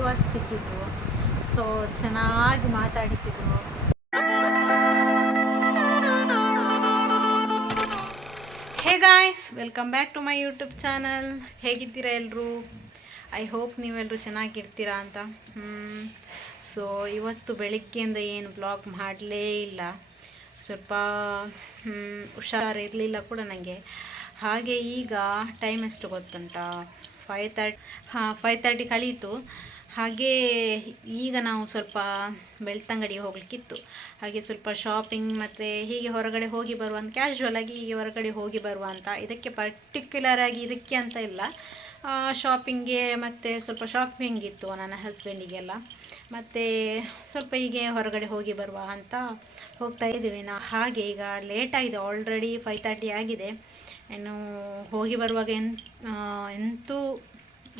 Viewers ಸಿಕ್ಕಿದ್ರು. So ಚೆನ್ನಾಗಿ ಮಾತಾಡಿಸಿದ್ರು. Hey guys welcome back to my YouTube channel ಹೇಗಿದ್ದೀರಾ ಎಲ್ಲರೂ ಐ ಹೋಪ್ ನೀವೆಲ್ಲರೂ ಚೆನ್ನಾಗಿರ್ತೀರಾ ಅಂತ. ಸೊ ಇವತ್ತು ಬೆಳಿಗ್ಗೆಯಿಂದ ಏನು ಬ್ಲಾಗ್ ಮಾಡಲೇ ಇಲ್ಲ. ಸ್ವಲ್ಪ ಹುಷಾರಿರಲಿಲ್ಲ ಕೂಡ ನನಗೆ ಹಾಗೆ ಈಗ ಟೈಮ್ ಎಷ್ಟು ಗೊತ್ತುಂಟಾ? ಫೈವ್ ತರ್ಟಿ ಹಾಂ ಫೈವ್ ತರ್ಟಿ ಕಳೀತು. ಹಾಗೆ ಈಗ ನಾವು ಸ್ವಲ್ಪ ಬೆಳ್ತಂಗಡಿಗೆ ಹೋಗಲಿಕ್ಕಿತ್ತು. ಹಾಗೆ ಸ್ವಲ್ಪ ಶಾಪಿಂಗ್ ಮತ್ತು ಹೀಗೆ ಹೊರಗಡೆ ಹೋಗಿ ಬರುವ ಅಂತ ಕ್ಯಾಶುವಲ್ ಆಗಿ ಹೀಗೆ ಹೊರಗಡೆ ಹೋಗಿ ಬರುವ ಅಂತ, ಇದಕ್ಕೆ ಪರ್ಟಿಕ್ಯುಲರ್ ಆಗಿ ಇದಕ್ಕೆ ಅಂತ ಇಲ್ಲ. ಶಾಪಿಂಗ್ಗೆ ಮತ್ತು ಸ್ವಲ್ಪ ಶಾಪಿಂಗ್ ಇತ್ತು ನನ್ನ ಹಸ್ಬೆಂಡಿಗೆಲ್ಲ ಮತ್ತು ಸ್ವಲ್ಪ ಹೀಗೆ ಹೊರಗಡೆ ಹೋಗಿ ಬರುವ ಅಂತ ಹೋಗ್ತಾ ಇದ್ದೀವಿ. ನಾ, ಹಾಗೆ ಈಗ ಲೇಟ್ ಆಗಿದೆ ಆಲ್ರೆಡಿ ಫೈವ್ ತರ್ಟಿ ಆಗಿದೆ. ಏನು ಹೋಗಿ ಬರುವಾಗ ಎಂತೂ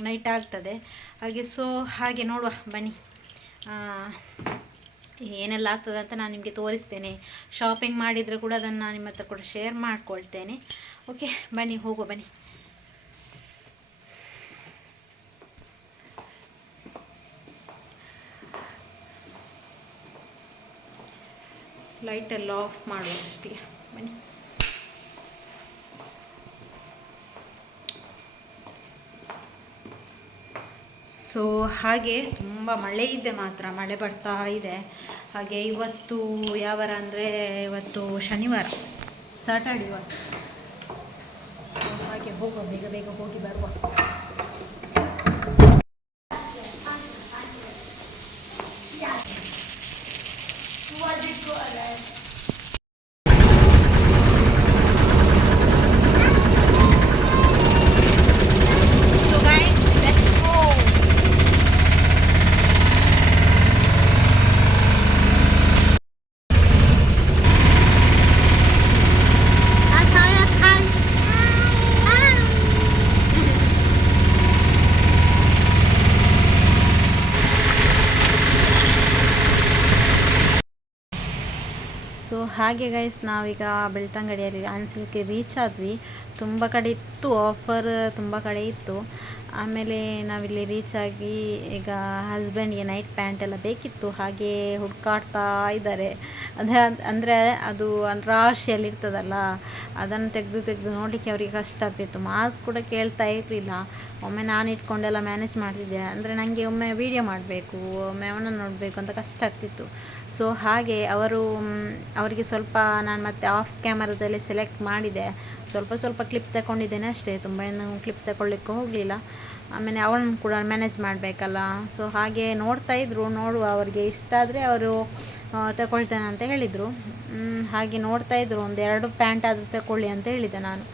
ನೈಟ್ ಆಗ್ತದೆ. ಹಾಗೆ ಸೊ ಹಾಗೆ ನೋಡುವ, ಬನ್ನಿ. ಏನೆಲ್ಲ ಆಗ್ತದೆ ಅಂತ ನಾನು ನಿಮಗೆ ತೋರಿಸ್ತೇನೆ. ಶಾಪಿಂಗ್ ಮಾಡಿದರೆ ಕೂಡ ಅದನ್ನು ನಾನು ನಿಮ್ಮ ಹತ್ರ ಕೂಡ ಶೇರ್ ಮಾಡ್ಕೊಳ್ತೇನೆ. ಓಕೆ ಬನ್ನಿ, ಹೋಗುವ, ಬನ್ನಿ. ಲೈಟೆಲ್ಲ ಆಫ್ ಮಾಡುವ ಅಷ್ಟಿಗೆ ಬನ್ನಿ. ಸೊ ಹಾಗೆ ತುಂಬ ಮಳೆ ಇದೆ ಮಾತ್ರ. ಮಳೆ ಬರ್ತಾ ಇದೆ. ಹಾಗೆ ಇವತ್ತು ಯಾವಾರ ಅಂದರೆ ಇವತ್ತು ಶನಿವಾರ ಸಾಟಾಡಿ ಇವತ್ತು. ಸೊ ಹಾಗೆ ಹೋಗುವ, ಬೇಗ ಬೇಗ ಹೋಗಿ ಬರುವ. ಹಾಗೆ ಗೈಸ್ ನಾವೀಗ ಬೆಳ್ತಂಗಡಿಯಲ್ಲಿ ಅನ್ಸಲಿಕ್ಕೆ ರೀಚ್ ಆದ್ವಿ. ತುಂಬ ಕಡೆ ಇತ್ತು ಆಫರ್ ತುಂಬ ಕಡೆ ಇತ್ತು. ಆಮೇಲೆ ನಾವಿಲ್ಲಿ ರೀಚ್ ಆಗಿ ಈಗ ಹಸ್ಬೆಂಡ್ಗೆ ನೈಟ್ ಪ್ಯಾಂಟ್ ಎಲ್ಲ ಬೇಕಿತ್ತು. ಹಾಗೆ ಹುಡುಕಾಡ್ತಾ ಇದ್ದಾರೆ. ಅದೇ ಅಂದರೆ ಅದು ರಾಶಿಯಲ್ಲಿ ಇರ್ತದಲ್ಲ, ಅದನ್ನು ತೆಗೆದು ತೆಗೆದು ನೋಡಲಿಕ್ಕೆ ಅವರಿಗೆ ಕಷ್ಟ ಆಗ್ತಿತ್ತು. ಮಾಸ್ಕ್ ಕೂಡ ಕೇಳ್ತಾ ಇರಲಿಲ್ಲ. ಒಮ್ಮೆ ನಾನು ಇಟ್ಕೊಂಡೆಲ್ಲ ಮ್ಯಾನೇಜ್ ಮಾಡ್ತಿದ್ದೆ. ಅಂದರೆ ನನಗೆ ಒಮ್ಮೆ ವೀಡಿಯೋ ಮಾಡಬೇಕು, ಒಮ್ಮೆ ಅವನನ್ನು ನೋಡಬೇಕು ಅಂತ ಕಷ್ಟ ಆಗ್ತಿತ್ತು. ಸೊ ಹಾಗೆ ಅವರು ಅವರಿಗೆ ಸ್ವಲ್ಪ ನಾನು ಮತ್ತೆ ಆಫ್ ಕ್ಯಾಮರಾದಲ್ಲಿ ಸೆಲೆಕ್ಟ್ ಮಾಡಿದೆ. ಸ್ವಲ್ಪ ಸ್ವಲ್ಪ ಕ್ಲಿಪ್ ತಗೊಂಡಿದ್ದೇನೆ ಅಷ್ಟೇ. ತುಂಬ ಏನು ಕ್ಲಿಪ್ ತಗೊಳ್ಳಿಕ್ಕೆ ಹೋಗಲಿಲ್ಲ. ಆಮೇಲೆ ಅವಳನ್ನು ಕೂಡ ಮ್ಯಾನೇಜ್ ಮಾಡಬೇಕಲ್ಲ. ಸೊ ಹಾಗೆ ನೋಡ್ತಾ ಇದ್ದರು ನೋಡುವ ಅವರಿಗೆ ಇಷ್ಟ ಆದರೆ ಅವರು ತಗೊಳ್ತೇನೆ ಅಂತ ಹೇಳಿದರು. ಹಾಗೆ ನೋಡ್ತಾ ಇದ್ದರು ಒಂದು ಎರಡು ಪ್ಯಾಂಟ್ ಆದರೂ ತಗೊಳ್ಳಿ ಅಂತ ಹೇಳಿದೆ ನಾನು.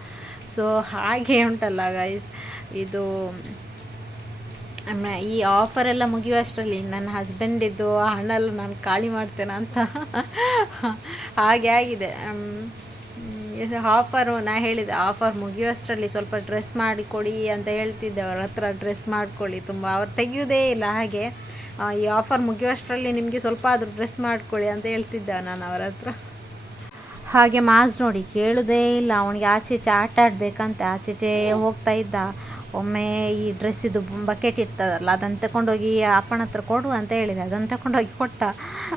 ಸೊ ಹಾಗೆ ಉಂಟಲ್ಲ ಗೈಸ್ ಇದು ಆಮೇಲೆ ಈ ಆಫರ್ ಎಲ್ಲ ಮುಗಿಯುವಷ್ಟರಲ್ಲಿ ನನ್ನ ಹಸ್ಬೆಂಡಿದ್ದು ಹಣ ಎಲ್ಲ ನಾನು ಖಾಲಿ ಮಾಡ್ತೇನೆ ಅಂತ. ಹಾಗೆ ಆಗಿದೆ. ಆಫರು ನಾ ಹೇಳಿದೆ ಆಫರ್ ಮುಗಿಯುವಷ್ಟರಲ್ಲಿ ಸ್ವಲ್ಪ ಡ್ರೆಸ್ ಮಾಡಿಕೊಡಿ ಅಂತ ಹೇಳ್ತಿದ್ದೆ. ಅವ್ರ ಹತ್ರ ಡ್ರೆಸ್ ಮಾಡ್ಕೊಳ್ಳಿ ತುಂಬ. ಅವ್ರು ತೆಗೆಯೋದೇ ಇಲ್ಲ, ಹಾಗೆ ಈ ಆಫರ್ ಮುಗಿಯುವಷ್ಟರಲ್ಲಿ ನಿಮಗೆ ಸ್ವಲ್ಪ ಆದರೂ ಡ್ರೆಸ್ ಮಾಡ್ಕೊಳ್ಳಿ ಅಂತ ಹೇಳ್ತಿದ್ದೆ ನಾನು ಅವರ ಹತ್ರ. ಹಾಗೆ ಮಾಸ್ ನೋಡಿ ಕೇಳುವುದೇ ಇಲ್ಲ. ಅವನಿಗೆ ಆಚೆ ಈಚೆ ಆಟ ಆಡಬೇಕಂತ ಆಚೆ ಹೋಗ್ತಾ ಇದ್ದ. ಒಮ್ಮೆ ಈ ಡ್ರೆಸ್ಸಿದು ಬಕೆಟ್ ಇರ್ತದಲ್ಲ, ಅದನ್ನು ತಗೊಂಡೋಗಿ ಅಪ್ಪನ ಹತ್ರ ಕೊಡು ಅಂತ ಹೇಳಿದೆ. ಅದನ್ನು ತಗೊಂಡೋಗಿ ಕೊಟ್ಟ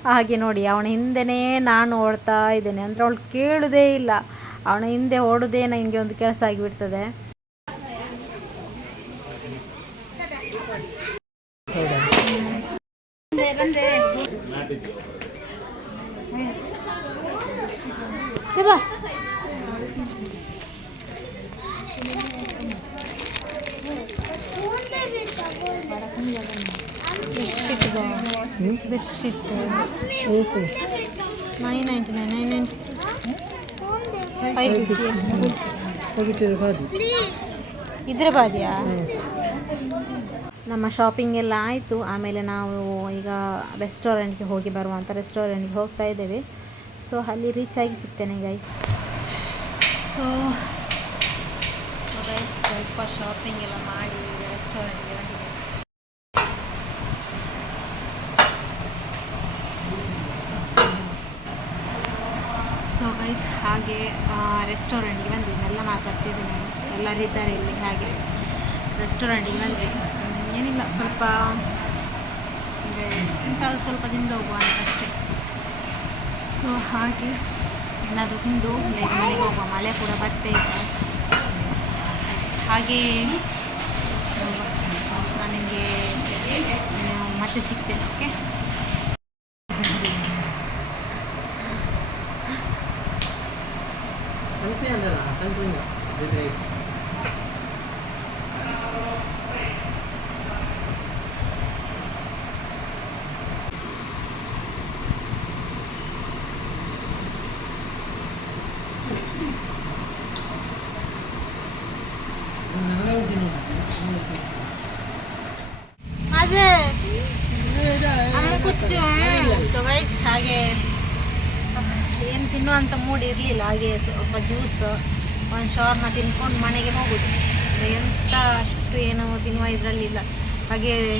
ಹಾಗೆ ನೋಡಿ, ಅವನ ಹಿಂದೆನೇ ನಾನು ಓಡ್ತಾ ಇದ್ದೇನೆ. ಅಂದರೆ ಅವಳು ಕೇಳುವುದೇ ಇಲ್ಲ. ಅವನ ಹಿಂದೆ ಓಡೋದೇ ನನಗೆ ಒಂದು ಕೆಲಸ ಆಗಿಬಿಡ್ತದೆ. ಬಾ. Bedsheet nine ninety nine nine ninety five fifty ಇದ್ರ ಬಾದಿಯಾ? ನಮ್ಮ ಶಾಪಿಂಗ್ ಎಲ್ಲ ಆಯಿತು. ಆಮೇಲೆ ನಾವು ಈಗ ರೆಸ್ಟೋರೆಂಟ್ಗೆ ಹೋಗಿ ಬರುವಂಥ ರೆಸ್ಟೋರೆಂಟ್ಗೆ ಹೋಗ್ತಾ ಇದ್ದೇವೆ. ಸೊ ಅಲ್ಲಿ ರೀಚ್ ಆಗಿ ಸಿಗ್ತೇನೆ ಗೈಸ್ ಸೊ ಗೈಸ್ ಸ್ವಲ್ಪ ಶಾಪಿಂಗ್ ಎಲ್ಲ ಮಾಡಿ ರೆಸ್ಟೋರೆಂಟ್ಗೆ ಬಂದಿದೆ ಸೊ ಗೈಸ್ ಹಾಗೆ ರೆಸ್ಟೋರೆಂಟ್ಗೆ ಬಂದ್ವಿ. ಎಲ್ಲ ಮಾತಾಡ್ತಿದ್ದೀನಿ. ಎಲ್ಲರೂ ಎಲ್ಲರಿದ್ದಾರೆ ಇಲ್ಲಿ. ಹಾಗೆ. ರೆಸ್ಟೋರೆಂಟಿಗೆ ಬಂದ್ವಿ. ಏನಿಲ್ಲ, ಸ್ವಲ್ಪ ಅಂದರೆ ಎಂತಾದರೂ ಸ್ವಲ್ಪ ತಿಂದು ಹೋಗುವ ಅಂತ ಅಷ್ಟೇ. ಸೊ ಹಾಗೆ ಏನಾದರೂ ತಿಂದು ಮನೆಗೆ ಹೋಗುವ. ಮಳೆ ಕೂಡ ಬರ್ತಾ ಇದೆ. ಹಾಗೆ ನನಗೆ ಮತ್ತೆ ಸಿಗ್ತೇನೆ ಓಕೆ ಅಂದಲ್ಲ ತಂತ್ರಿಂದ ಬೇರೆ ಅದೇ ಸೊ ಗೈಸ್ ಹಾಗೆ. ಏನು ತಿನ್ನುವಂಥ ಮೂಡ್ ಇರಲಿಲ್ಲ ಹಾಗೆ ಸ್ವಲ್ಪ ಜ್ಯೂಸ್ ಒಂದು ಶವರ್ನ ತಿನ್ಕೊಂಡು ಮನೆಗೆ ಹೋಗೋದು. ಎಂಥ ಅಷ್ಟು ಏನೋ ತಿನ್ನುವ ಇದರಲ್ಲಿಲ್ಲ. ಹಾಗೆ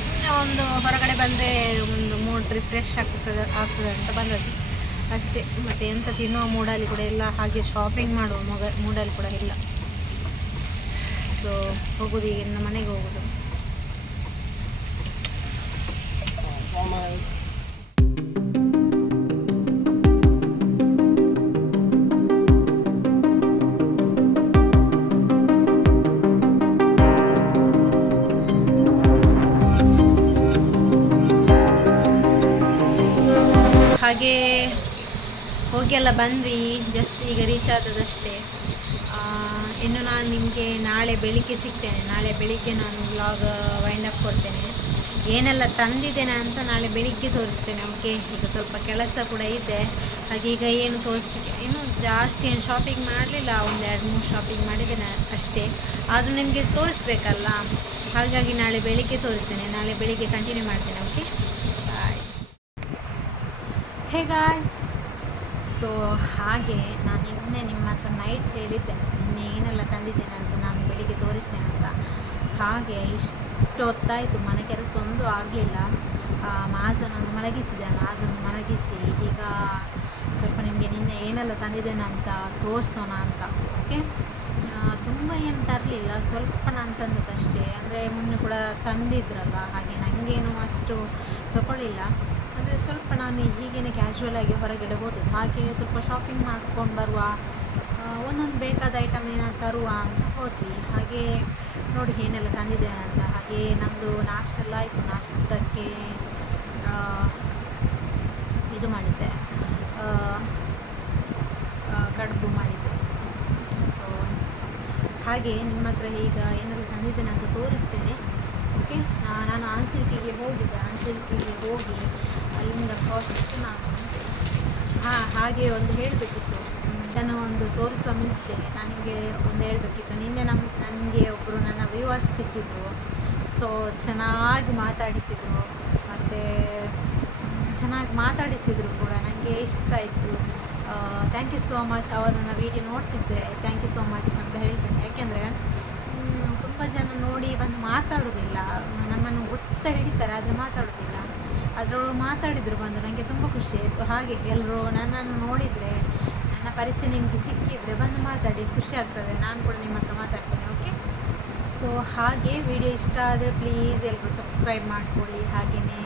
ಸುಮ್ಮನೆ ಒಂದು ಹೊರಗಡೆ ಬಂದರೆ ಒಂದು ಮೂಡ್ ರಿಫ್ರೆಶ್ ಆಗ್ತದೆ ಆಗ್ತದೆ ಅಂತ ಬಂದದ್ದು. ಅಷ್ಟೇ. ಮತ್ತು ಎಂಥ ತಿನ್ನುವ ಮೂಡಲ್ಲಿ ಕೂಡ ಇಲ್ಲ. ಹಾಗೆ ಶಾಪಿಂಗ್ ಮಾಡುವ ಮೊಗ ಮೂಡಲ್ಲಿ ಕೂಡ ಇಲ್ಲ. ಸೊ ಹೋಗೋದು ಈಗ ಇನ್ನು ಮನೆಗೆ ಹೋಗೋದು. ಹೋಗಿ ಎಲ್ಲ ಬಂದ್ವಿ ಜಸ್ಟ್ ಈಗ ರೀಚ್ ಆದದಷ್ಟೇ. ಇನ್ನು ನಾನು ನಿಮಗೆ ನಾಳೆ ಬೆಳಿಗ್ಗೆ ಸಿಗ್ತೇನೆ. ನಾಳೆ ಬೆಳಿಗ್ಗೆ ನಾನು ವ್ಲಾಗ್ ಅಪ್ ಕೊಡ್ತೇನೆ. ಏನೆಲ್ಲ ತಂದಿದ್ದೇನೆ ಅಂತ ನಾಳೆ ಬೆಳಿಗ್ಗೆ ತೋರಿಸ್ತೇನೆ ಓಕೆ ಈಗ ಸ್ವಲ್ಪ ಕೆಲಸ ಕೂಡ ಇದೆ. ಹಾಗೆ ಈಗ ಏನು ತೋರಿಸ್ಲಿಕ್ಕೆ, ಇನ್ನು ಜಾಸ್ತಿ ಏನು ಶಾಪಿಂಗ್ ಮಾಡಲಿಲ್ಲ, ಒಂದು ಎರಡು ಮೂರು ಶಾಪಿಂಗ್ ಮಾಡಿದ್ದೇನೆ ಅಷ್ಟೇ. ಆದರೂ ನಿಮಗೆ ತೋರಿಸ್ಬೇಕಲ್ಲ? ಹಾಗಾಗಿ ನಾಳೆ ಬೆಳಿಗ್ಗೆ ತೋರಿಸ್ತೇನೆ. ನಾಳೆ ಬೆಳಿಗ್ಗೆ ಕಂಟಿನ್ಯೂ ಮಾಡ್ತೇನೆ okay bye hey guys so ಹಾಗೆ ನಾನು ನಿನ್ನೆ ನಿಮ್ಮ ಹತ್ರ ನೈಟ್ ಹೇಳಿದ್ದೆ. ಏನೆಲ್ಲ ತಂದಿದ್ದೇನೆ ಅಂತ ನಾನು ಬೆಳಿಗ್ಗೆ ತೋರಿಸ್ತೇನೆ ಅಂತ. ಹಾಗೆ ಇಷ್ಟು ಹೊತ್ತಾಯಿತು ಮನೆ ಕೆಲಸ ಒಂದು ಆಗಲಿಲ್ಲ ಮಾಜನನ್ನು ಮಲಗಿಸಿದೆ. ಮಾಜನ್ನು ಮಲಗಿಸಿ ಈಗ ಸ್ವಲ್ಪ ನಿಮಗೆ ನಿನ್ನೆ ಏನೆಲ್ಲ ತಂದಿದ್ದೇನೆ ಅಂತ ತೋರಿಸೋಣ ಅಂತ. ಓಕೆ ತುಂಬ ಏನು ತರಲಿಲ್ಲ. ಸ್ವಲ್ಪ ನಾನು ತಂದದ್ದಷ್ಟೇ. ಅಂದರೆ ಮೊನ್ನೆ ಕೂಡ ತಂದಿದ್ರಲ್ಲ, ಹಾಗೆ ನನಗೇನು ಅಷ್ಟು ತಗೊಳ್ಳಿಲ್ಲ. ಅಂದರೆ ಸ್ವಲ್ಪ ನಾನು ಹೀಗೇನೆ ಕ್ಯಾಶುವಲ್ ಆಗಿ ಹೊರಗಡೆ ಹೋದದ್ದು ಹಾಗೆ ಸ್ವಲ್ಪ ಶಾಪಿಂಗ್ ಮಾಡ್ಕೊಂಡು ಬರುವ ಒಂದೊಂದು ಬೇಕಾದ ಐಟಮ್ ಏನಾದ್ರು ತರುವ ಅಂತ ಹೋದ್ವಿ. ಹಾಗೆ ನೋಡಿ ಏನೆಲ್ಲ ತಂದಿದ್ದೇನೆ ಅಂತ. ಹಾಗೆ ನಮ್ಮದು ನಾಷ್ಟೆಲ್ಲ ಆಯಿತು. ನಾಷ್ಟಕ್ಕೆ ಇದು ಮಾಡಿದ್ದೆ. ಕಡುಬು ಮಾಡಿದ್ದೆ. ಸೊ ಹಾಗೆ ನಿಮ್ಮ ಹತ್ರ ಈಗ ಏನೆಲ್ಲ ತಂದಿದ್ದೇನೆ ಅಂತ ತೋರಿಸ್ತೇನೆ. ಓಕೆ ನಾನು ಆನ್ಸಿಲ್ಕಿಗೆ ಹೋಗಿದ್ದೆ. ಆನ್ಸಿಲ್ಕಿಗೆ ಹೋಗಿ ಅಲ್ಲಿಂದ ಫಸ್ಟ್ ನಾನು ಹಾಂ, ಹಾಗೆ ಒಂದು ಹೇಳಬೇಕಿತ್ತು. ನಾನು ಒಂದು ತೋರಿಸುವ ಮುಂಚೆ ನನಗೆ ಒಂದು ಹೇಳಬೇಕಿತ್ತು. ನಿನ್ನೆ ನಮ್ಮ ನನಗೆ ಒಬ್ಬರು ನನ್ನ ವ್ಯೂವರ್ಸ್ ಸಿಕ್ಕಿದ್ರು. ಸೊ ಚೆನ್ನಾಗಿ ಮಾತಾಡಿಸಿದರು. ಮತ್ತು ಚೆನ್ನಾಗಿ ಮಾತಾಡಿಸಿದರು ಕೂಡ. ನನಗೆ ಇಷ್ಟ ಆಯಿತು. ಥ್ಯಾಂಕ್ ಯು ಸೋ ಮಚ್ ಅವರು ನನ್ನ ವೀಡಿಯೋ ನೋಡ್ತಿದ್ದೆ ಥ್ಯಾಂಕ್ ಯು ಸೋ ಮಚ್ ಅಂತ ಹೇಳ್ತೇನೆ ಯಾಕೆಂದರೆ ತುಂಬ ಜನ ನೋಡಿ ಬಂದು ಮಾತಾಡೋದಿಲ್ಲ. ನಮ್ಮನ್ನು ಒತ್ತ ಹಿಡಿತಾರೆ, ಆದರೆ ಮಾತಾಡೋದಿಲ್ಲ. ಅದರವರು ಮಾತಾಡಿದರು ಬಂದು ನನಗೆ ತುಂಬ ಖುಷಿ ಆಯಿತು. ಹಾಗೆ ಎಲ್ಲರೂ ನನ್ನನ್ನು ನೋಡಿದರೆ, ನನ್ನ ಪರಿಚಯ ನಿಮಗೆ ಸಿಕ್ಕಿದರೆ ಬಂದು ಮಾತಾಡಿ, ಖುಷಿ ಆಗ್ತದೆ. ನಾನು ಕೂಡ ನಿಮ್ಮ ಹತ್ರ ಮಾತಾಡ್ತೇನೆ ಓಕೆ ಸೊ ಹಾಗೆ ವಿಡಿಯೋ ಇಷ್ಟ ಆದರೆ ಪ್ಲೀಸ್ ಎಲ್ಲರೂ ಸಬ್ಸ್ಕ್ರೈಬ್ ಮಾಡ್ಕೊಳ್ಳಿ. ಹಾಗೆಯೇ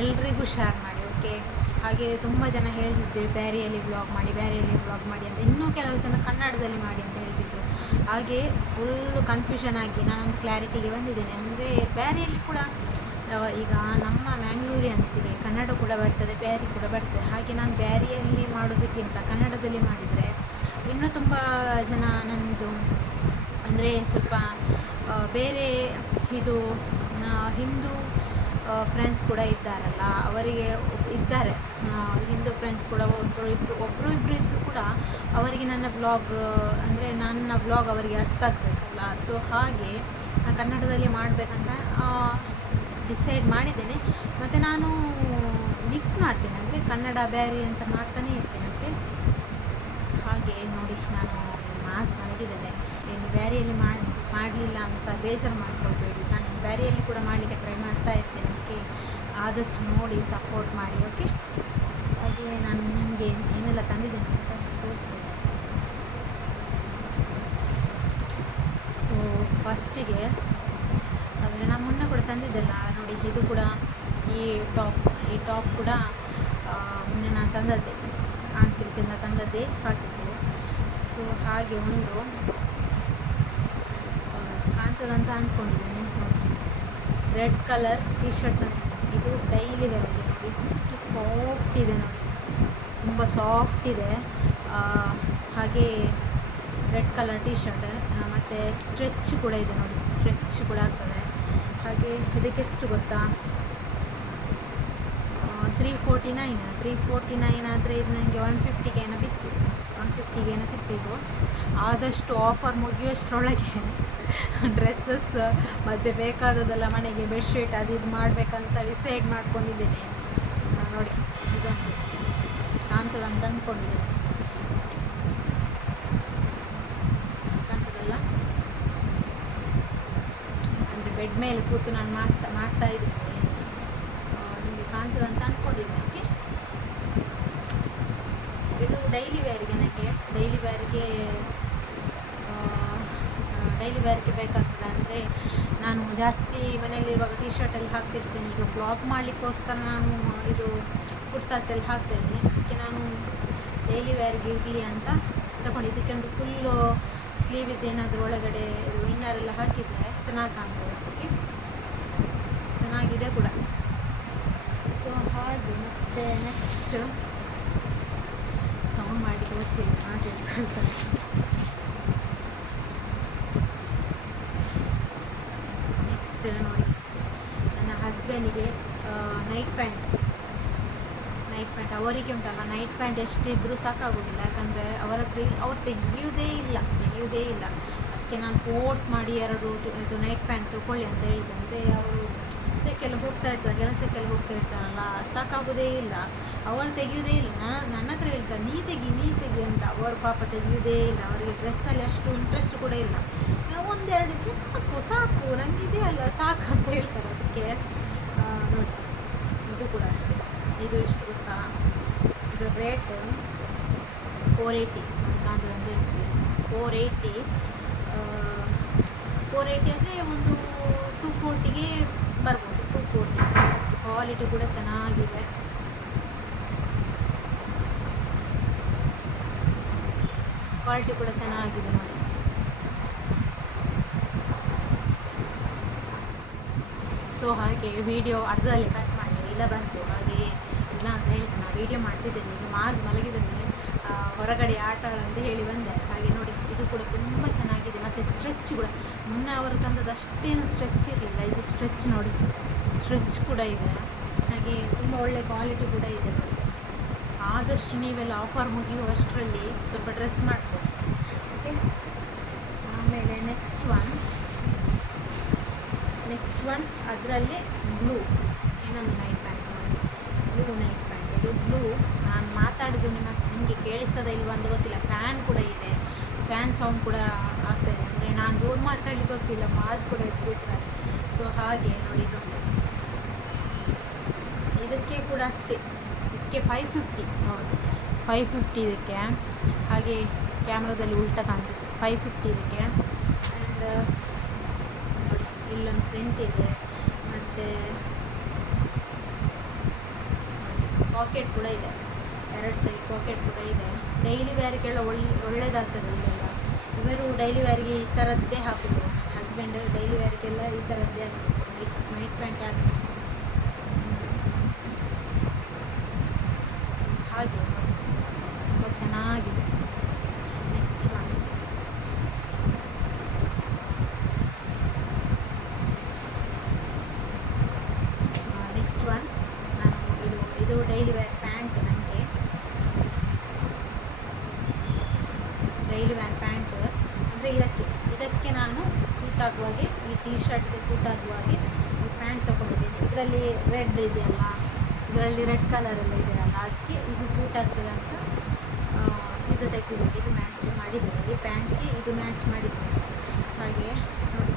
ಎಲ್ರಿಗೂ ಶೇರ್ ಮಾಡಿ ಓಕೆ ಹಾಗೆ ತುಂಬ ಜನ ಹೇಳ್ತಿದ್ರು, ಬ್ಯಾರಿಯಲ್ಲಿ ಬ್ಲಾಗ್ ಮಾಡಿ, ಬ್ಯಾರಿಯಲ್ಲಿ ಬ್ಲಾಗ್ ಮಾಡಿ ಅಂತ. ಇನ್ನೂ ಕೆಲವು ಜನ ಕನ್ನಡದಲ್ಲಿ ಮಾಡಿ ಅಂತ ಹೇಳ್ತಿದ್ರು. ಹಾಗೆ ಫುಲ್ಲು ಕನ್ಫ್ಯೂಷನ್ ಆಗಿ ನಾನೊಂದು ಕ್ಲಾರಿಟಿಗೆ ಬಂದಿದ್ದೇನೆ. ಅಂದರೆ ಬ್ಯಾರಿಯಲ್ಲಿ ಕೂಡ ಈಗ ನಮ್ಮ ಮ್ಯಾಂಗ್ಳೂರಿಯನ್ಸಿಗೆ ಕನ್ನಡ ಕೂಡ ಬರ್ತದೆ, ಬ್ಯಾರಿ ಕೂಡ ಬರ್ತದೆ. ಹಾಗೆ ನಾನು ಬ್ಯಾರಿಯಲ್ಲಿ ಮಾಡೋದಕ್ಕಿಂತ ಕನ್ನಡದಲ್ಲಿ ಮಾಡಿದರೆ ಇನ್ನೂ ತುಂಬ ಜನ ನನ್ನದು ಅಂದರೆ ಸ್ವಲ್ಪ ಬೇರೆ ಇದು ಹಿಂದೂ ಫ್ರೆಂಡ್ಸ್ ಕೂಡ ಇದ್ದಾರಲ್ಲ, ಅವರಿಗೆ ಇದ್ದಾರೆ. ಹಿಂದೂ ಫ್ರೆಂಡ್ಸ್ ಕೂಡ ಒಬ್ಬರು ಇಬ್ಬರು ಒಬ್ಬರು ಇಬ್ಬರು ಇದ್ದರೂ ಕೂಡ ಅವರಿಗೆ ನನ್ನ ಬ್ಲಾಗ್ ಅಂದರೆ ನನ್ನ ಬ್ಲಾಗ್ ಅವರಿಗೆ ಅರ್ಥ ಆಗಬೇಕಲ್ಲ. ಸೊ ಹಾಗೆ ನಾನು ಕನ್ನಡದಲ್ಲಿ ಮಾಡಬೇಕಂತ ಡಿಸೈಡ್ ಮಾಡಿದ್ದೇನೆ. ಮತ್ತು ನಾನು ಮಿಕ್ಸ್ ಮಾಡ್ತೇನೆ. ಅಂದರೆ ಕನ್ನಡ, ಬ್ಯಾರಿ ಅಂತ ಮಾಡ್ತಾನೆ ಇರ್ತೇನೆ. ಓಕೆ ಹಾಗೆ ನೋಡಿ ನಾನು ಮಾಸ್ ಮಲಗಿದ್ದೇನೆ ಏನು ಬ್ಯಾರಿಯಲ್ಲಿ ಮಾಡಿ, ಮಾಡಲಿಲ್ಲ ಅಂತ ಬೇಜಾರು ಮಾಡ್ಕೊಳ್ಬೇಡಿ. ನಾನು ಬ್ಯಾರಿಯಲ್ಲಿ ಕೂಡ ಮಾಡಲಿಕ್ಕೆ ಟ್ರೈ ಮಾಡ್ತಾ ಇರ್ತೇನೆ. ಓಕೆ ಆದಷ್ಟು ನೋಡಿ ಸಪೋರ್ಟ್ ಮಾಡಿ. ಓಕೆ ಹಾಗೆ ನಾನು ನಿಮಗೆ ಏನೆಲ್ಲ ತಂದಿದ್ದೇನೆ ಅಂತ ತೋರಿಸ್ತೇನೆ. ಸೊ ಫಸ್ಟಿಗೆ ಅಂದರೆ ನಮ್ಮ ಮೊನ್ನೆ ಕೂಡ ತಂದಿದ್ದೆಲ್ಲ ನೋಡಿ, ಇದು ಕೂಡ ಈ ಟಾಪ್ ಈ ಟಾಪ್ ಕೂಡ ಮೊನ್ನೆ ನಾನು ತಂದದ್ದೆ, ಆನ್ ಸಿಲ್ಕಿಂದ ತಂದದ್ದೇ ಹಾಕಿದ್ದೆ. ಸೊ, ಹಾಗೆ ಒಂದು ಕಾಣ್ತದಂತ ಅಂದ್ಕೊಂಡಿದ್ದೀನಿ ರೆಡ್ ಕಲರ್ ಟಿ ಶರ್ಟ್ ಇದು ಡೈಲಿ ವೇರ್ ನೋಡಿ, ಎಷ್ಟು ಸಾಫ್ಟ್ ಇದೆ ನೋಡಿ. ತುಂಬ ಸಾಫ್ಟ್ ಇದೆ. ಹಾಗೆ ರೆಡ್ ಕಲರ್ ಟಿ ಶರ್ಟ್ ಮತ್ತು ಸ್ಟ್ರೆಚ್ ಕೂಡ ಇದೆ ನೋಡಿ. ಸ್ಟ್ರೆಚ್ ಕೂಡ ಆಗ್ತದೆ. ಹಾಗೆ ಅದಕ್ಕೆಷ್ಟು ಗೊತ್ತಾ? Three forty nine three forty nine ಆದರೆ ಇದು ನನಗೆ ಒನ್ ಫಿಫ್ಟಿಗೆ ಏನೋ ಬಿತ್ತು. ಒನ್ ಫಿಫ್ಟಿಗೆ ಏನೋ ಸಿಕ್ತಿದ್ದು ಆದಷ್ಟು ಆಫರ್ ಮುಗಿಯೋಷ್ಟರೊಳಗೆ ಡ್ರೆಸ್ಸಸ್ ಮತ್ತು ಬೇಕಾದದೆಲ್ಲ ಮನೆಗೆ ಬೆಡ್ಶೀಟ್ ಅದು ಇದು ಮಾಡಬೇಕಂತ ಡಿಸೈಡ್ ಮಾಡ್ಕೊಂಡಿದ್ದೇನೆ. ನೋಡಿ ಇದೊಂದು ಅಂತ ಅಂದ್ಕೊಂಡಿದ್ದೀನಿ ಕಾಣ್ತದಲ್ಲ ಅಂದರೆ ಬೆಡ್ ಮೇಲೆ ಕೂತು ನಾನು ಮಾಡ್ತಾ ಮಾಡ್ತಾ ಇದ್ದೀನಿ. ನಿಮಗೆ ಕಾಣ್ತದೆ ಅಂತ ಅಂದ್ಕೊಂಡಿದ್ದೀನಿ ಓಕೆ? ಇದು ಡೈಲಿ ವೇರಿಗೆ ನನಗೆ ಡೈಲಿ ವೇರಿಗೆ ಡೈಲಿ ವೇರ್ಗೆ ಬೇಕಾಗ್ತದೆ ಅಂದರೆ ನಾನು ಜಾಸ್ತಿ ಮನೆಯಲ್ಲಿರುವಾಗ ಟಿ ಶರ್ಟ್ ಎಲ್ಲ ಹಾಕ್ತಿರ್ತೀನಿ. ಈಗ ಬ್ಲಾಗ್ ಮಾಡಲಿಕ್ಕೋಸ್ಕರ ನಾನು ಇದು ಕುರ್ತಾಸ್ ಎಲ್ಲ ಇದ್ದೀನಿ ಅದಕ್ಕೆ ನಾನು ಡೈಲಿ ವೇರ್ಗೆ ಇರಲಿ ಅಂತ ತಗೊಂಡು ಇದಕ್ಕೊಂದು ಫುಲ್ಲು ಸ್ಲೀವ್ ಇದ್ದೇನಾದರೂ ಒಳಗಡೆ ಇನ್ನರೆಲ್ಲ ಹಾಕಿದರೆ ಚೆನ್ನಾಗಿ ಕಾಣ್ತದೆ ಓಕೆ ಚೆನ್ನಾಗಿದೆ ಕೂಡ ಸೊ ಹಾಗೆ ಮತ್ತೆ ಸೌಂಡ್ ಮಾಡಿ ಗೊತ್ತಿಲ್ಲ ಮಾತಾಡ್ತಾರೆ ನೆಕ್ಸ್ಟ್ ನೋಡಿ. ನನ್ನ ಹಸ್ಬೆಂಡಿಗೆ ನೈಟ್ ಪ್ಯಾಂಟ್ ನೈಟ್ ಪ್ಯಾಂಟ್ ಅವರಿಗೆ ಉಂಟಲ್ಲ ನೈಟ್ ಪ್ಯಾಂಟ್ ಎಷ್ಟಿದ್ರೂ ಸಾಕಾಗೋದಿಲ್ಲ. ಯಾಕಂದರೆ ಅವರ ಹತ್ರ ಅವ್ರು ತೆಗೆಯುವುದೇ ಇಲ್ಲ. ತೆಗೆಯುವುದೇ ಇಲ್ಲ. ಅದಕ್ಕೆ ನಾನು ಕೋರ್ಸ್ ಮಾಡಿ ಎರಡು ಇದು ನೈಟ್ ಪ್ಯಾಂಟ್ ತೊಗೊಳ್ಳಿ ಅಂತ ಹೇಳಿದೆ ಅಂದರೆ ಅವರು ಇದಕ್ಕೆಲ್ಲ ಹೋಗ್ತಾ ಇರ್ತಾರೆ ಕೆಲಸಕ್ಕೆಲ್ಲ ಹೋಗ್ತಾ ಇರ್ತಾರಲ್ಲ ಸಾಕಾಗೋದೇ ಇಲ್ಲ. ಅವರು ತೆಗೆಯೋದೇ ಇಲ್ಲ. ನಾನು ನನ್ನ ಹತ್ರ ಹೇಳ್ತಾರೆ ನೀ ತೆಗಿ ನೀ ತೆಗಿ ಅಂತ. ಅವರು ಪಾಪ ತೆಗೆಯೋದೇ ಇಲ್ಲ. ಅವರಿಗೆ ಡ್ರೆಸ್ಸಲ್ಲಿ ಅಷ್ಟು ಇಂಟ್ರೆಸ್ಟ್ ಕೂಡ ಇಲ್ಲ. ಒಂದೆರಡು ಇದ್ರೆ ಸಾಕು ಸಾಕು ನನಗೆ ಇದೆ ಅಲ್ಲ, ಸಾಕು ಅಂತ ಹೇಳ್ತಾರೆ ಅದಕ್ಕೆ. ನೋಡಿ, ಇದು ಕೂಡ ಅಷ್ಟೇ. ಇದು ಎಷ್ಟು ಗೊತ್ತಾ? ಇದು ರೇಟ್ ಫೋರ್ ಏಯ್ಟಿ ನಾನು ಬೆಳೆಸಿ ಫೋರ್ ಏಯ್ಟಿ ಫೋರ್ ಏಯ್ಟಿ ಅಂದರೆ ಒಂದು ಟು ಫೋರ್ಟಿಗೆ ಬರ್ಬೋದು ಟು ಫೋರ್ಟಿ ಕ್ವಾಲಿಟಿ ಕೂಡ ಚೆನ್ನಾಗಿದೆ. ಕ್ವಾಲಿಟಿ ಕೂಡ ಚೆನ್ನಾಗಿದೆ ನೋಡಿ. ಸೊ ಹಾಗೆ ವಿಡಿಯೋ ಅರ್ಧದಲ್ಲಿ ಕಟ್ ಮಾಡಿ ಇಲ್ಲ ಬಂತು. ಹಾಗೆ ಇಲ್ಲ ಅಂತ ಹೇಳ್ತೀನಿ ನಾನು ವೀಡಿಯೋ ಮಾಡ್ತಿದ್ದೇನೆ. ಈಗ ಮಾಸ್ ಮಲಗಿದ್ದೇನೆ ಆ, ಹೊರಗಡೆ ಆಟ ಅಂತ ಹೇಳಿ ಬಂದೆ. ಹಾಗೆ ನೋಡಿ. ಇದು ಕೂಡ ತುಂಬ ಚೆನ್ನಾಗಿದೆ. ಮತ್ತು ಸ್ಟ್ರೆಚ್ ಕೂಡ. ಮೊನ್ನೆ ಅವರು ತಂದದ್ದು ಅಷ್ಟೇನು ಸ್ಟ್ರೆಚ್ ಇರಲಿಲ್ಲ. ಇದು ಸ್ಟ್ರೆಚ್ ನೋಡಿ. ಸ್ಟ್ರೆಚ್ ಕೂಡ ಇದೆ. ಹಾಗೆ ತುಂಬ ಒಳ್ಳೆ ಕ್ವಾಲಿಟಿ ಕೂಡ ಇದೆ ನೋಡಿ. ಆದಷ್ಟು ನೀವೆಲ್ಲ ಆಫರ್ ಮುಗಿಯುವಷ್ಟರಲ್ಲಿ ಸ್ವಲ್ಪ ಡ್ರೆಸ್ ಮಾಡ್ಬೋದು ಓಕೆ ಆಮೇಲೆ ನೆಕ್ಸ್ಟ್ ಒನ್ ನೆಕ್ಸ್ಟ್ ಒನ್ ಅದರಲ್ಲಿ ಬ್ಲೂ ಇನ್ನೊಂದು night pant blue night pant ಇದು ಬ್ಲೂ ನಾನು ಮಾತಾಡಿದ್ದು ನಿಮ್ಮ ನಿಮಗೆ ಕೇಳಿಸ್ತದ ಇಲ್ವಾ ಅಂತ ಗೊತ್ತಿಲ್ಲ. ಫ್ಯಾನ್ ಕೂಡ ಇದೆ. ಫ್ಯಾನ್ ಸೌಂಡ್ ಕೂಡ ಆಗ್ತಾಯಿದೆ ಅಂದರೆ ನಾನು ದೂರ ಮಾತಾಡಲಿಕ್ಕೆ ಗೊತ್ತಿಲ್ಲ ಮಾಸ್ ಕೂಡ ಇಟ್ಬಿಡ್ತಾರೆ. ಸೊ ಹಾಗೆ ನೋಡಿ ಇದಕ್ಕೆ ಕೂಡ ಅಷ್ಟೇ. ಇದಕ್ಕೆ ಫೈವ್ ಫಿಫ್ಟಿ ನೋಡಿ. ಫೈವ್ ಫಿಫ್ಟಿ ಇದಕ್ಕೆ. ಹಾಗೆ ಕ್ಯಾಮ್ರಾದಲ್ಲಿ ಉಲ್ಟ ಕಾಣ್ತಿದೆ. ಫೈವ್ ಫಿಫ್ಟಿ ಇದಕ್ಕೆ. ಆ್ಯಂಡ್ ನೋಡಿ, ಇಲ್ಲೊಂದು ಪ್ರಿಂಟ್ ಇದೆ. ಮತ್ತು ಪಾಕೆಟ್ ಕೂಡ ಇದೆ. ಎರಡು ಸೈಡ್ ಪಾಕೆಟ್ ಕೂಡ ಇದೆ. ಡೈಲಿ ವ್ಯಾರಿಗೆಲ್ಲ ಒಳ್ಳೆ, ಒಳ್ಳೇದಾಗ್ತದೆ ಇದೆಲ್ಲ ಇವರು ಡೈಲಿ ವೇರ್ಗೆ ಈ ಥರದ್ದೇ ಹಾಕೋದು. ಹಸ್ಬೆಂಡ್ ಡೈಲಿ ವೇರ್ಗೆಲ್ಲ ಈ ಥರದ್ದೇ ಹಾಕೋದು. ನೈಟ್ ನೈಟ್ ಪ್ಯಾಂಟ್ ಹಾಕಿ ಸೊ ಹಾಗೆ ತುಂಬ ಚೆನ್ನಾಗಿದೆ ನೆಕ್ಸ್ಟ್ ಒನ್ ನೆಕ್ಸ್ಟ್ ಒನ್ ನಾನು ಇದು ಇದು ಡೈಲಿ ವೇರ್ ಪ್ಯಾಂಟ್ ನನಗೆ ಡೈಲಿ ವೇರ್ ಪ್ಯಾಂಟ್ ಅಂದರೆ ಇದಕ್ಕೆ ಇದಕ್ಕೆ ನಾನು ಸೂಟ್ ಆಗುವ ಹಾಗೆ ಈ ಟೀ ಶರ್ಟ್ಗೆ ಸೂಟ್ ಆಗುವ ಹಾಗೆ ಈ ಪ್ಯಾಂಟ್ ತೊಗೊಂಡಿದ್ದೀನಿ ಇದರಲ್ಲಿ ರೆಡ್ ಇದೆಯಲ್ಲ, ಇದರಲ್ಲಿ ರೆಡ್ ಕಲರ್ ಎಲ್ಲ ಇದೆಯಲ್ಲ, ಅದಕ್ಕೆ ಇದು ಸೂಟ್ ಆಗ್ತದೆ ಅಂತ ಇದು ತೆಗೆದಿದ್ದೀನಿ. ಇದು ಮ್ಯಾಚ್ ಮಾಡಿದ್ದೀನಿ. ಈ ಪ್ಯಾಂಟ್ಗೆ ಇದು ಮ್ಯಾಚ್ ಮಾಡಿದ್ದೀನಿ. ಹಾಗೆ ನೋಡಿ,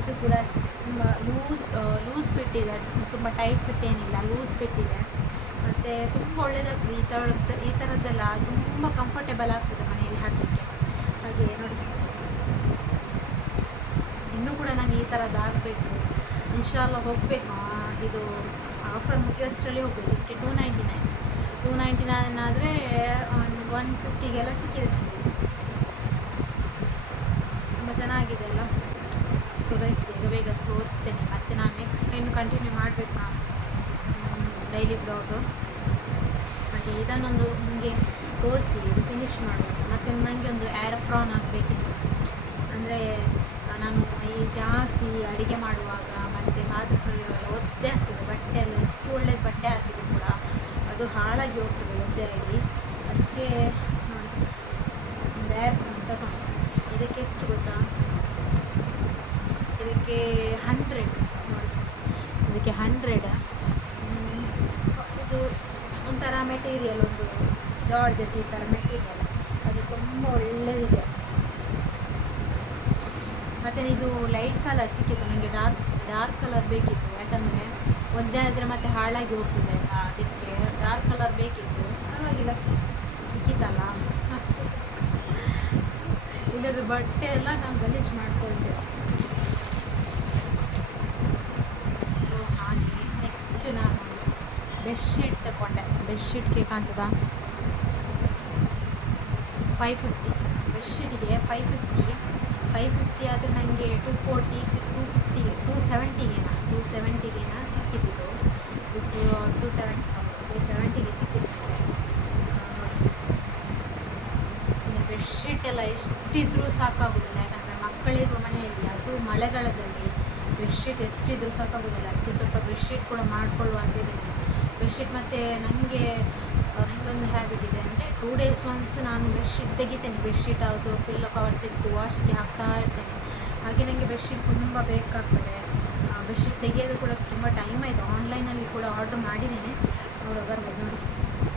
ಇದು ಕೂಡ ಅಷ್ಟೇ. ತುಂಬ ಲೂಸ್ ಲೂಸ್ ಫಿಟ್ ಇದೆ. ತುಂಬ ಟೈಟ್ ಫಿಟ್ ಏನಿಲ್ಲ ಲೂಸ್ ಫಿಟ್ ಇದೆ. ಮತ್ತು ತುಂಬ ಒಳ್ಳೆಯದಾಗ್ತದೆ ಈ ಥರದ್ದು ಈ ಥರದ್ದೆಲ್ಲ ತುಂಬ ಕಂಫರ್ಟೇಬಲ್ ಆಗ್ತದೆ ಮನೆಯಲ್ಲಿ ಹಾಕಲಿಕ್ಕೆ. ಹಾಗೆ ನೋಡಿ. ಇನ್ನೂ ಕೂಡ ನನಗೆ ಈ ಥರದ್ದು ಆಗಬೇಕು. ಇನ್ಶಾಲ್ಲ ಹೋಗಬೇಕು. ಇದು ಆಫರ್ ಮುಗಿಯೋಷ್ಟರಲ್ಲಿ ಹೋಗಬೇಕು. ಇದಕ್ಕೆ two ninety nine two ninety nine ಆದರೆ ಒಂದು ಒನ್ ಫಿಫ್ಟಿಗೆಲ್ಲ ಸಿಕ್ಕಿದೆ ನನಗೆ. ತುಂಬ ಚೆನ್ನಾಗಿದೆ ಅಲ್ಲ? ಸೊ ಬೇಗ ಬೇಗ ತೋರಿಸ್ತೇನೆ. ಮತ್ತು ನಾನು ನೆಕ್ಸ್ಟ್ ಇನ್ನು ಕಂಟಿನ್ಯೂ ಮಾಡಬೇಕು ನಾನು. ಡೈಲಿ ಬ್ಲಾಗ್ ಮತ್ತು ಇದನ್ನೊಂದು ನಿಮಗೆ ತೋರಿಸಿ ಫಿನಿಶ್ ಮಾಡಬೇಕು. ಮತ್ತು ನನಗೆ ಒಂದು ಏರೋಪ್ರಾನ್ ಆಗಬೇಕಿತ್ತು. ಅಂದರೆ ನಾನು ಈ ಜಾಸ್ತಿ ಅಡುಗೆ ಮಾಡುವಾಗ ಮತ್ತು ಪಾತ್ರೆ ತೊಳೆಯುವಾಗ ಒದ್ದೆ ಆಗ್ತದೆ. ಬಟ್ಟೆ ಎಲ್ಲ ಎಷ್ಟು ಒಳ್ಳೆಯ ಬಟ್ಟೆ ಹಾಕಿದ್ರು ಕೂಡ ಅದು ಹಾಳಾಗಿ ಹೋಗ್ತದೆ ಒದ್ದೆ ಆಗಿ ಅದಕ್ಕೆ ಏರೋಪ್ರಾನ್ ತಗೊಂಡು ಇದಕ್ಕೆ ಎಷ್ಟು ಗೊತ್ತಾ? ಇದಕ್ಕೆ ಹಂಡ್ರೆಡ್ ನೋಡಿ. ಇದಕ್ಕೆ ಹಂಡ್ರೆಡ್ ಇದು ಒಂಥರ ಮೆಟೀರಿಯಲ್ ಒಂದು ಜಾರ್ಜ್ ಈ ಥರ ಮೆಟೀರಿಯಲ್ ಅದು ತುಂಬ ಒಳ್ಳೆಯದಿದೆ ಮತ್ತು ಇದು ಲೈಟ್ ಕಲರ್ ಸಿಕ್ಕಿತ್ತು ನನಗೆ ಡಾರ್ಕ್ ಡಾರ್ಕ್ ಕಲರ್ ಬೇಕಿತ್ತು. ಯಾಕಂದರೆ ಒದ್ದೆ ಆದರೆ ಮತ್ತೆ ಹಾಳಾಗಿ ಹೋಗ್ತದೆ ಅದಕ್ಕೆ ಡಾರ್ಕ್ ಕಲರ್ ಬೇಕಿತ್ತು. ಪರವಾಗಿಲ್ಲ. ಸಿಕ್ಕಿತ್ತಲ್ಲ? ಅಷ್ಟು ಬಟ್ಟೆ ಎಲ್ಲ ನಾವು ಗಲೀಜು ಮಾಡ್ಕೊಳ್ತೇವೆ ಸೊ ಹಾಗೆ ನೆಕ್ಸ್ಟ್ ನಾನು ಬೆಡ್ಶೀಟ್ ತಗೊಂಡೆ ಬೆಡ್ಶೀಟ್ಗೆ ಕಾಣ್ತದ ಫೈವ್ ಫಿಫ್ಟಿ ಬೆಡ್ಶೀಟಿಗೆ ಫೈವ್ ಫಿಫ್ಟಿ ಫೈವ್ ಫಿಫ್ಟಿ ಆದರೆ ನನಗೆ two forty two fifty two ಸೆವೆಂಟಿಗೆನ two ಸೆವೆಂಟಿಗೆನ ಸಿಕ್ಕಿದ್ದು. ಟು ಸೆವೆಂಟಿ ಟು ಸೆವೆಂಟಿಗೆ ಇನ್ನು ಬೆಡ್ಶೀಟ್ ಎಲ್ಲ ಎಷ್ಟಿದ್ರೂ ಸಾಕಾಗೋದಿಲ್ಲ. ಯಾಕಂದರೆ ಮಕ್ಕಳಿರುವ ಮನೆಯಲ್ಲಿ ಅದು ಮಳೆಗಾಲದಲ್ಲಿ ಬೆಡ್ಶೀಟ್ ಎಷ್ಟಿದ್ರೂ ಸಾಕಾಗೋದಿಲ್ಲ. ಅದಕ್ಕೆ ಸ್ವಲ್ಪ ಬೆಡ್ಶೀಟ್ ಕೂಡ ಮಾಡಿಕೊಳ್ಳುವ ಅಂತಿದ್ದೀನಿ ಬೆಡ್ಶೀಟ್ ಮತ್ತು ನನಗೆ ನನಗೊಂದು ಹ್ಯಾಬಿಟ್ ಇದೆ. ಟೂ ಡೇಸ್ ಒನ್ಸ್ ನಾನು ಬೆಡ್ಶೀಟ್ ತೆಗಿತೇನೆ. ಬೆಡ್ಶೀಟ್ ಅದು ಪಿಲ್ಲೋ ಕವರ್ ತೆಗೆದು ವಾಶ್ಗೆ ಹಾಕ್ತಾ ಇರ್ತೇನೆ. ಹಾಗೆ ನನಗೆ ಬೆಡ್ಶೀಟ್ ತುಂಬ ಬೇಕಾಗ್ತದೆ. ಬೆಡ್ಶೀಟ್ ತೆಗೆಯೋದು ಕೂಡ ತುಂಬ ಟೈಮ್ ಆಯಿತು. ಆನ್ಲೈನಲ್ಲಿ ಕೂಡ ಆರ್ಡ್ರ್ ಮಾಡಿದ್ದೀನಿ. ನೋಡಿ ಬರ್ಬೋದು ನೋಡಿ.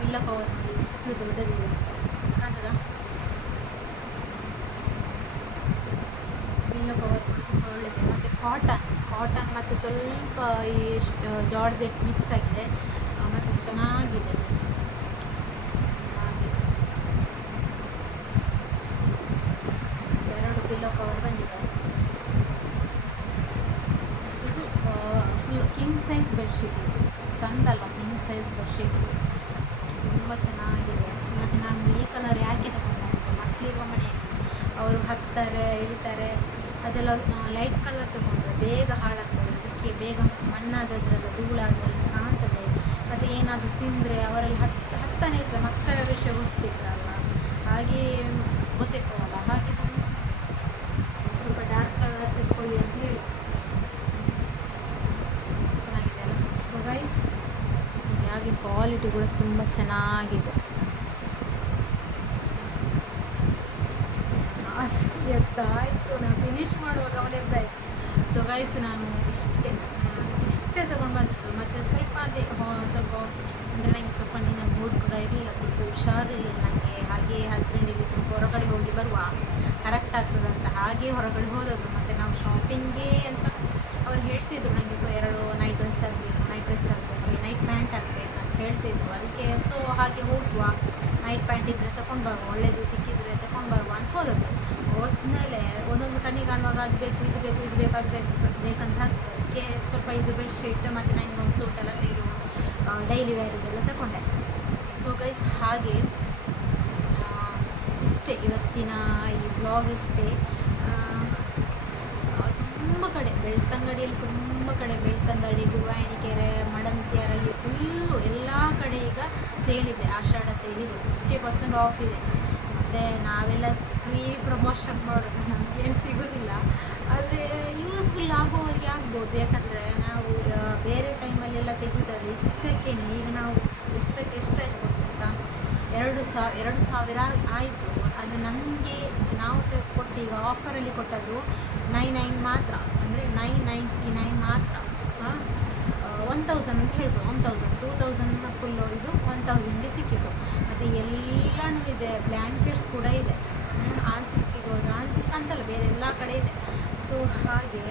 ಪಿಲ್ಲೋ ಕವರ್ ನೋಡಿ. ಎಷ್ಟು ದೊಡ್ಡದಿದೆ. ಕಾಣ್ತದ ಪಿಲ್ಲೋ ಕವರ್ ತುಂಬ ಒಳ್ಳೆಯದು. ಮತ್ತು ಕಾಟನ್ ಕಾಟನ್ ಮತ್ತು ಸ್ವಲ್ಪ ಈ ಜಾರ್ಜೆಟ್ ಮಿಕ್ಸ್ ಆಗಿದೆ. ಮತ್ತು ಚೆನ್ನಾಗಿದೆ ಎರಡು ಪಿಲ್ಲೋ ಕವರ್ ಬಂದಿದೆ ಇದು ಫುಲ್ ಕಿಂಗ್ ಸೈಜ್ ಬೆಡ್ಶೀಟ್ ಇದು ಚಂದಲ್ಲ ಕಿಂಗ್ ಸೈಜ್ ಬೆಡ್ಶೀಟ್ ತುಂಬ ಚೆನ್ನಾಗಿದೆ ಮತ್ತು ನಾನು ಈ ಕಲರ್ ಯಾಕೆ ತಗೊಂಡೆ ಅಂದರೆ ಮಕ್ಕಳಿರುವ ಮನೆಯಲ್ಲಿ ಅವರು ಹತ್ತಾರೆ ಇಳಿತಾರೆ ಅದೆಲ್ಲ ಲೈಟ್ ಕಲರ್ ತಗೊಂಡ್ರೆ ಬೇಗ ಹಾಳಾಗ್ತದೆ. ಅದಕ್ಕೆ ಬೇಗ ಮಣ್ಣಾದದ್ರೆಲ್ಲ ಧೂಳಾದ್ರೆಲ್ಲ ಕಾಣ್ತದೆ. ಮತ್ತು ಏನಾದರೂ ತಿಂದರೆ ಅವರಲ್ಲಿ ಹತ್ತು ಹತ್ತನೇ ಇರ್ತದೆ. ಮಕ್ಕಳ ವಿಷಯ ಗೊತ್ತಿರ್ತಲ್ಲ ಹಾಗೆ ಗೊತ್ತಿರ್ತದಲ್ಲ. ಹಾಗೆ ಸ್ವಲ್ಪ ಡಾರ್ಕ್ ಕಲರ್ ತೆಕ್ಕೊಳ್ಳಿ ಅಂತ ಹೇಳಿ. ಚೆನ್ನಾಗಿದೆ ಅಲ್ಲ ಸೊ ಗೈಸ್ ಹಾಗೆ ಕ್ವಾಲಿಟಿ ಕೂಡ ತುಂಬ ಚೆನ್ನಾಗಿದೆ. ಮಾಡುವಾಗ ಅವನೆದ್ದಾಯಿತು ಸೊ ಗೈಸ್ ನಾನು ಇಷ್ಟೇ, ಇಷ್ಟೆ ತೊಗೊಂಡು ಬಂದಿದ್ದು ಮತ್ತು ಸ್ವಲ್ಪ ಅದೇ ಸ್ವಲ್ಪ ಅಂದರೆ ನನಗೆ ಸ್ವಲ್ಪ ನಿನ್ನ ಮೂಡ್ ಕೂಡ ಇರಲಿಲ್ಲ, ಸ್ವಲ್ಪ ಹುಷಾರಿರಲಿಲ್ಲ ನನಗೆ ಹಾಗೆ ಹಸ್ಬೆಂಡ್ ಇಲ್ಲಿ ಸ್ವಲ್ಪ ಹೊರಗಡೆ ಹೋಗಿ ಬರುವ ಕರೆಕ್ಟ್ ಆಗ್ತದೆ ಅಂತ ಹಾಗೆ ಹೊರಗಡೆ ಹೋದದ್ದು. ಮತ್ತು ನಾವು ಶಾಪಿಂಗ್ಗೆ ಅಂತ ಅವ್ರು ಹೇಳ್ತಿದ್ರು ನನಗೆ ಸೊ ಎರಡು ನೈಟ್ ಡ್ರೆಸ್ ಆಗಬೇಕು ನೈಟ್ ಡ್ರೆಸ್ ಆಗಬೇಕು ನೈಟ್ ಪ್ಯಾಂಟ್ ಆಗಬೇಕು ಅಂತ ಹೇಳ್ತಿದ್ರು. ಅದಕ್ಕೆ ಸೊ ಹಾಗೆ ಹೋಗುವ ನೈಟ್ ಪ್ಯಾಂಟ್ ಇದ್ದರೆ ತಗೊಂಡು ಬರುವ ಒಳ್ಳೆಯದು ಸಿಕ್ಕಿದ್ರೆ ತಗೊಂಡು ಬರುವ ಅಂತ ಹೋದದ್ದು. ಹೋದ್ಮೇಲೆ ಒಂದೊಂದು ಕಣ್ಣಿಗೆ ಕಾಣುವಾಗ ಅದು ಬೇಕು, ಇದು ಬೇಕು ಇದು ಬೇಕು, ಅದು ಬೇಕು ಬೇಕಂತ ಅದಕ್ಕೆ ಸ್ವಲ್ಪ ಇದು ಬೆಡ್ಶೀಟ್ ಮತ್ತು ನನಗೆ ಒಂದು ಸೂಟ್ ಎಲ್ಲ ತೆಗೆದು ಡೈಲಿ ವೇರಿಗೆಲ್ಲ ತಗೊಂಡೆ. ಸೊ ಗೈಸ್ ಹಾಗೆ ಇಷ್ಟೇ, ಇವತ್ತಿನ ಈ ಬ್ಲಾಗ್ ಇಷ್ಟೇ. ತುಂಬ ಕಡೆ, ಬೆಳ್ತಂಗಡಿಯಲ್ಲಿ ತುಂಬ ಕಡೆ, ಬೆಳ್ತಂಗಡಿ ಗುರುವಾಯಣಿಕೆರೆ ಮಡಂತಿಯರಲ್ಲಿ ಫುಲ್ಲು ಎಲ್ಲ ಕಡೆ ಈಗ ಸೇಲ್ ಆಷಾಢ ಸೇಲ್ ಇದೆ. ಫಿಫ್ಟಿ ಪರ್ಸೆಂಟ್ ಆಫ್ ಇದೆ. ಮತ್ತು ನಾವೆಲ್ಲ ಫ್ರೀ ಪ್ರಮೋಷನ್ ಮಾಡೋದು ನಮಗೇನು ಸಿಗೋದಿಲ್ಲ. ಆದರೆ ಯೂಸ್ಫುಲ್ ಆಗೋವರಿಗೆ ಆಗ್ಬೋದು. ಯಾಕಂದರೆ ನಾವು ಈಗ ಬೇರೆ ಟೈಮಲ್ಲೆಲ್ಲ ತೆಗೆಯುವುದಾದ್ರೆ ಇಷ್ಟಕ್ಕೆ ಈಗ ನಾವು ಇಷ್ಟಕ್ಕೆ ಎಷ್ಟಾಯ್ತು ಗೊತ್ತುಂಟಾ? ಎರಡು ಸಾವ ಎರಡು ಸಾವಿರ ಆಯಿತು. ಅದು ನಮಗೆ ನಾವು ಕೊಟ್ಟು ಈಗ ಆಫರಲ್ಲಿ ಕೊಟ್ಟದ್ದು ನೈನ್ ನೈನ್ ಮಾತ್ರ. ಅಂದರೆ ನೈನ್ ನೈಂಟಿ ನೈನ್ ಮಾತ್ರ. ಒನ್ ತೌಸಂಡ್ ಅಂತ ಹೇಳ್ಬೋದು. One thousand two thousand full ಇದು ಒನ್ ತೌಸಂಡ್ಗೆ ಸಿಕ್ಕಿತು. ಮತ್ತು ಎಲ್ಲನೂ ಇದೆ ಬ್ಲ್ಯಾಂಕೆಟ್ಸ್ ಕೂಡ ಇದೆ. ಹೋದ್ರೆ ಅಂತಲ್ಲ, ಬೇರೆ ಎಲ್ಲ ಕಡೆ ಇದೆ. ಸೊ ಹಾಗೆ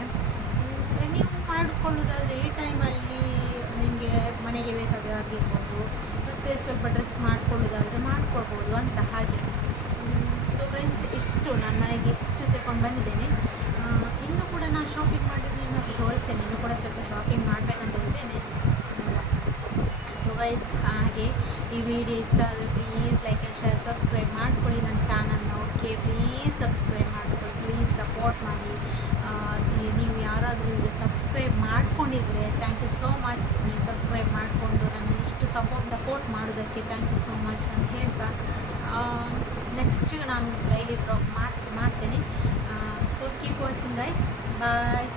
ನೀವು ಮಾಡಿಕೊಳ್ಳೋದಾದರೆ ಈ ಟೈಮಲ್ಲಿ ನಿಮಗೆ ಮನೆಗೆ ಬೇಕಾಗಿರ್ಬೋದು ಮತ್ತು ಸ್ವಲ್ಪ ಡ್ರೆಸ್ ಮಾಡ್ಕೊಳ್ಳೋದಾದರೆ ಮಾಡ್ಕೊಳ್ಬೋದು ಅಂತ ಹಾಗೆ. ಸೊ ಗೈಸ್ ಇಷ್ಟು. ನಾನು ಮನೆಗೆ ಇಷ್ಟು ತಗೊಂಡು ಬಂದಿದ್ದೇನೆ. ಇನ್ನೂ ಕೂಡ ನಾನು ಶಾಪಿಂಗ್ ಮಾಡಿದ್ರೆ ನಿಮಗೆ ತೋರಿಸ್ತೇನೆ. ಇನ್ನೂ ಕೂಡ ಸ್ವಲ್ಪ ಶಾಪಿಂಗ್ ಮಾಡಬೇಕಂತ ಇದ್ದೇನೆ. ಸೊ ಗೈಸ್ ಹಾಗೆ, ಈ ವಿಡಿಯೋ ಇಷ್ಟ ಆದರೆ please like and share subscribe ಮಾಡ್ಕೊಳ್ಳಿ. ನನ್ನ ಚಾನಲ್ನ ಓಕೆ ಪ್ಲೀಸ್ ಸಬ್ಸ್ಕ್ರೈಬ್ ಮಾಡ್ಕೊಳ್ಳಿ ಪ್ಲೀಸ್ ಸಪೋರ್ಟ್ ಮಾಡಿ. ನೀವು ಯಾರಾದರೂ ಈಗ ಸಬ್ಸ್ಕ್ರೈಬ್ ಮಾಡ್ಕೊಂಡಿದ್ರೆ ಥ್ಯಾಂಕ್ ಯು ಸೋ ಮಚ್ ನೀವು ಸಬ್ಸ್ಕ್ರೈಬ್ ಮಾಡಿಕೊಂಡು ನನಗೆ ಇಷ್ಟು ಸಪೋರ್ಟ್ ಸಪೋರ್ಟ್ ಮಾಡೋದಕ್ಕೆ ಥ್ಯಾಂಕ್ ಯು ಸೋ ಮಚ್ ಅಂತ ಹೇಳ್ತಾ. ನೆಕ್ಸ್ಟ್ ನಾನು ಡೈಲಿ ಬ್ಲಾಗ್ ಮಾಡ್ತೇನೆ. So keep watching guys bye